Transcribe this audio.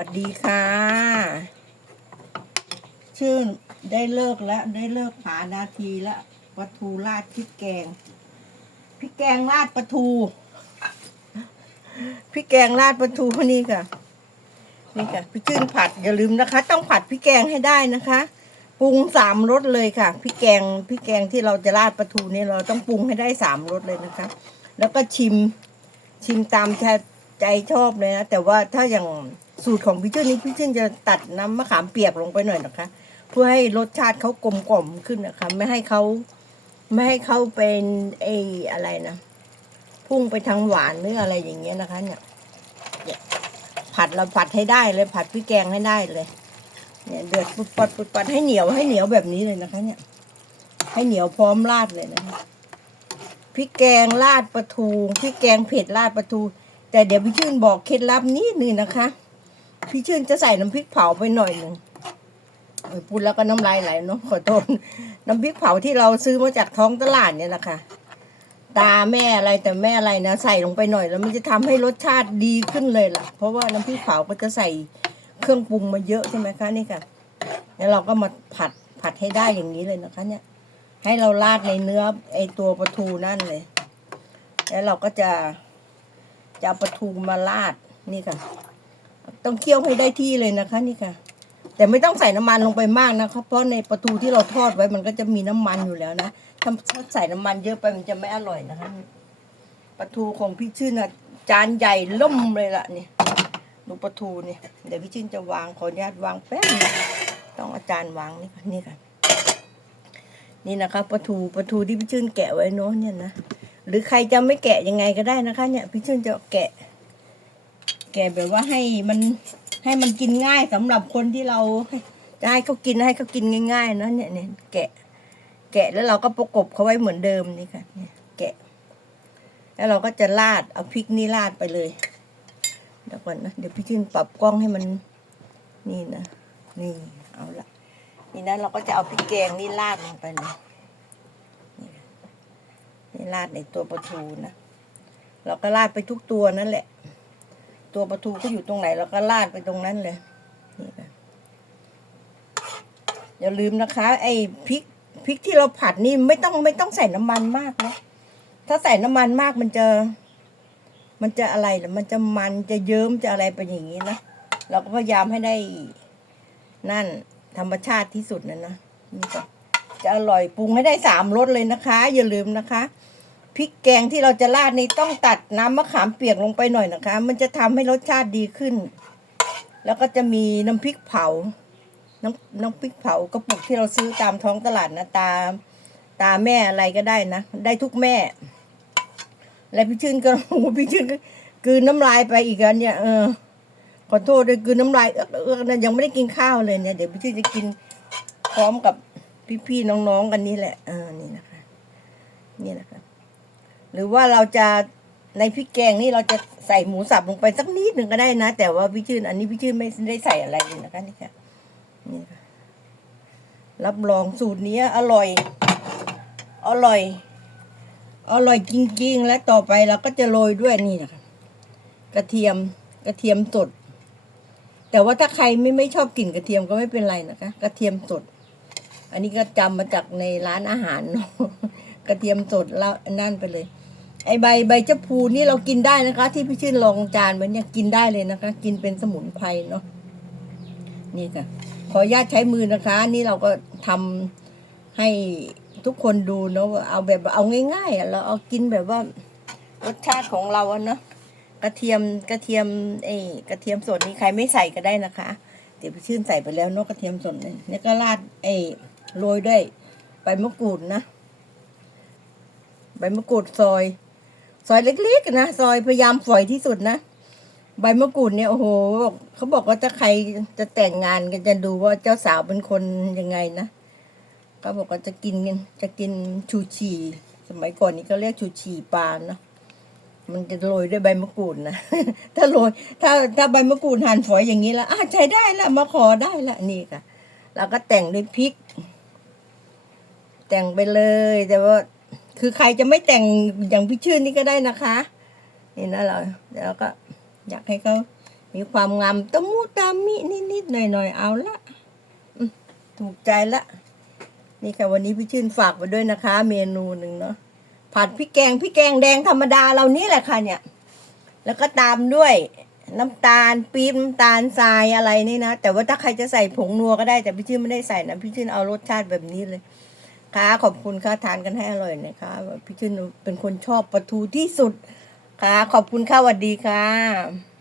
วัสดีค่ะ ชื่นได้เลิกแล้ว ได้เลิกผานาทีแล้วปลาทูราดพริกแกงพริกแกงราดปลาทูพริกแกงราดปลาทูนี่ค่ะนี่ค่ะพี่ชื่นผัดอย่าลืมนะคะ ต้องผัดพริกแกงให้ได้นะคะปรุงสามรสเลยค่ะพริกแกงพริกแกงที่เราจะราดปลาทูนี่เราต้องปรุงให้ได้สามรสเลยนะคะ แล้วก็ชิมชิมตามใจใจชอบเลยนะแต่ว่าถ้าอย่าง สูตรของพี่ชื่นนี้พี่ชื่นจะตัดน้ำมะขามเปียกลงไปหน่อยนะคะ เพื่อให้รสชาติเขากลมกล่อมขึ้นนะคะ ไม่ให้เขาไม่ให้เขาเป็นไออะไรนะพุ่งไปทางหวานหรืออะไรอย่างเงี้ยนะคะเนี่ยเนี่ยผัดเราผัดให้ได้เลยผัดพริกแกงให้ได้เลย เนี่ยเดือดปุดปัดปุดปัดให้เหนียวให้เหนียวแบบนี้เลยนะคะ เนี่ย ให้เหนียวพร้อมราดเลยนะคะพริกแกงราดปลาทูพริกแกงเผ็ดราดปลาทู แต่เดี๋ยวพี่ชื่นบอกเคล็ดลับนิดนึงนะคะ พี่ชื่นจะใส่น้ำพริกเผาไปหน่อยหนึ่งพูดแล้วก็น้ำลายไหลเนาะขอโทษน้ำพริกเผาที่เราซื้อมาจากท้องตลาดเนี่ยแหละค่ะตาแม่อะไรแต่แม่อะไรนะใส่ลงไปหน่อย แล้วมันจะทำให้รสชาติดีขึ้นเลยล่ะ เพราะว่าน้ำพริกเผาก็จะใส่เครื่องปรุงมาเยอะใช่ไหมคะนี่ค่ะแล้วเราก็มาผัดผัดให้ได้อย่างนี้เลยนะคะ เนี่ย ให้เราราดในเนื้อไอตัวปลาทูนั่นเลย แล้วเราก็จะจะเอาปลาทูมาราดนี่ค่ะ ต้องเคี่ยวให้ได้ที่เลยนะคะ นี่ค่ะ แต่ไม่ต้องใส่น้ำมันลงไปมากนะคะ เพราะในปลาทูที่เราทอดไว้มันก็จะมีน้ำมันอยู่แล้วนะถ้าใส่น้ำมันเยอะไปมันจะไม่อร่อยนะคะปลาทูของพี่ชื่นอะจานใหญ่ล่มเลยล่ะเนี่ยดูปลาทูเนี่ยเดี๋ยวพี่ชื่นจะวางขออนุญาตวางแป๊บนึงต้องอาจารย์วางนี่ค่ะนี่ค่ะนี่นะคะปลาทูปลาทูที่พี่ชื่นแกะไว้เนาะเนี่ยนะหรือใครจะไม่แกะยังไงก็ได้นะคะ เนี่ยพี่ชื่นจะแกะ แกแบบว่าให้มันให้มันกินง่ายสำหรับคนที่เราจะให้เขากินให้เขากินง่ายๆนะเนี่ยเนี่ยแกะ แกะแล้วเราก็ประกบเขาไว้เหมือนเดิมนี่ค่ะเนี่ยแกะ แล้วเราก็จะราดเอาพริกนี่ราดไปเลยเดี๋ยวก่อนนะเดี๋ยวพี่ชื่นปรับกล้องให้มันนี่นะนี่เอาละนี่นะเราก็จะเอาพริกแกงนี่ราดลงไปเลยนี่ค่ะนี่ราดในตัวปลาทูนะเราก็ราดไปทุกตัวนั่นแหละ ตัวปลาทูก็อยู่ตรงไหนเราก็ราดไปตรงนั้นเลยนี่ค่ะอย่าลืมนะคะ ไอ้พริกพริกที่เราผัดนี่ไม่ต้องไม่ต้องใส่น้ำมันมากนะถ้าใส่น้ำมันมากมันจะ มันจะอะไรล่ะมันจะมันจะเยิ้มจะอะไรไปอย่างนี้นะเราก็พยายามให้ได้นั่นธรรมชาติที่สุดนะนะจะอร่อยปรุงให้ได้สามรสเลยนะคะ อย่าลืมนะคะ พริกแกงที่เราจะราดนี่ต้องตัดน้ำมะขามเปียกลงไปหน่อยนะคะ มันจะทำให้รสชาติดีขึ้น แล้วก็จะมีน้ำพริกเผา น้ำน้ำพริกเผากระปุกที่เราซื้อตามท้องตลาดนะตาตาแม่อะไรก็ได้นะ ได้ทุกแม่ แล้วพี่ชื่นก็โอ้พี่ชื่นก็กืนน้ำลายไปอีกอันเนี่ย เออขอโทษด้วยกืนน้ำลายเอื้อกเอื้อกนะยังไม่ได้กินข้าวเลยเนี่ยเดี๋ยวพี่ชื่นจะกินพร้อมกับพี่ๆน้องๆกันนี่แหละเออนี่นะคะ นี่นะคะ หรือว่าเราจะในพริกแกงนี่เราจะใส่หมูสับลงไปสักนิดหนึ่งก็ได้นะ แต่ว่าพี่ชื่น อันนี้พี่ชื่นไม่ได้ใส่อะไรเลยนะคะนี่ค่ะนี่ค่ะรับรองสูตรนี้อร่อย อร่อย อร่อยจริง ๆ และต่อไปเราก็จะโรยด้วยนี่นะคะกระเทียมกระเทียมสด แต่ว่าถ้าใครไม่ไม่ชอบกลิ่นกระเทียมก็ไม่เป็นไรนะคะ กระเทียมสด อันนี้ก็จำมาจากในร้านอาหารเนาะกระเทียมสดแล้วนั่นไปเลย ไอใบใบชะพูนี่เรากินได้นะคะ ที่พี่ชื่นลองจานไว้เนี่ยกินได้เลยนะคะ กินเป็นสมุนไพรเนาะนี่ค่ะ ขออนุญาตใช้มือนะคะ นี่เราก็ทำให้ทุกคนดูเนาะเอาแบบเอาง่ายๆเราเอากินแบบว่ารสชาติของเราอะเนาะกระเทียมกระเทียมเอ้กระเทียมสดนี่ใครไม่ใส่ก็ได้นะคะเดี๋ยวพี่ชื่นใส่ไปแล้วเนาะกระเทียมสดเนี่ยก็ราดไอ้โรยด้วยใบมะกรูดนะใบมะกรูดซอย ซอยเล็กๆนะซอยพยายามฝอยที่สุดนะใบมะกรูดเนี่ยโอ้โหเขาบอกว่าถ้าใครจะแต่งงานกันจะดูว่าเจ้าสาวเป็นคนยังไงนะเขาบอกว่าจะกินจะกินชูชีสมัยก่อนนี้ก็เรียกชูชีปลาเนาะมันจะโรยด้วยใบมะกรูดนะถ้าโรยถ้าถ้าใบมะกรูดหั่นฝอยอย่างนี้แล้วอะใช้ได้ละมาขอได้ละนี่ค่ะแล้วก็แต่งด้วยพริก แต่งไปเลยแต่ว่า คือใครจะไม่แต่งอย่างพี่ชื่นนี่ก็ได้นะคะนี่นะเราเดี๋ยวเราก็อยากให้เขามีความงามตะมุตามินิดๆหน่อยๆเอาละถูกใจละ นี่ค่ะวันนี้พี่ชื่นฝากไว้ด้วยนะคะ เมนูหนึ่งเนาะผัดพริกแกงพริกแกงแดงธรรมดาเรานี่แหละค่ะเนี่ย แล้วก็ตามด้วยน้ำตาลปี๊บน้ำตาลทรายอะไรนี่นะแต่ว่าถ้าใครจะใส่ผงนัวก็ได้แต่พี่ชื่นไม่ได้ใส่นะพี่ชื่นเอารสชาติแบบนี้เลย ค่ะขอบคุณค่ะทานกันให้อร่อยนะคะพี่ชื่นเป็นคนชอบปลาทูที่สุดค่ะขอบคุณค่ะสวัสดีค่ะ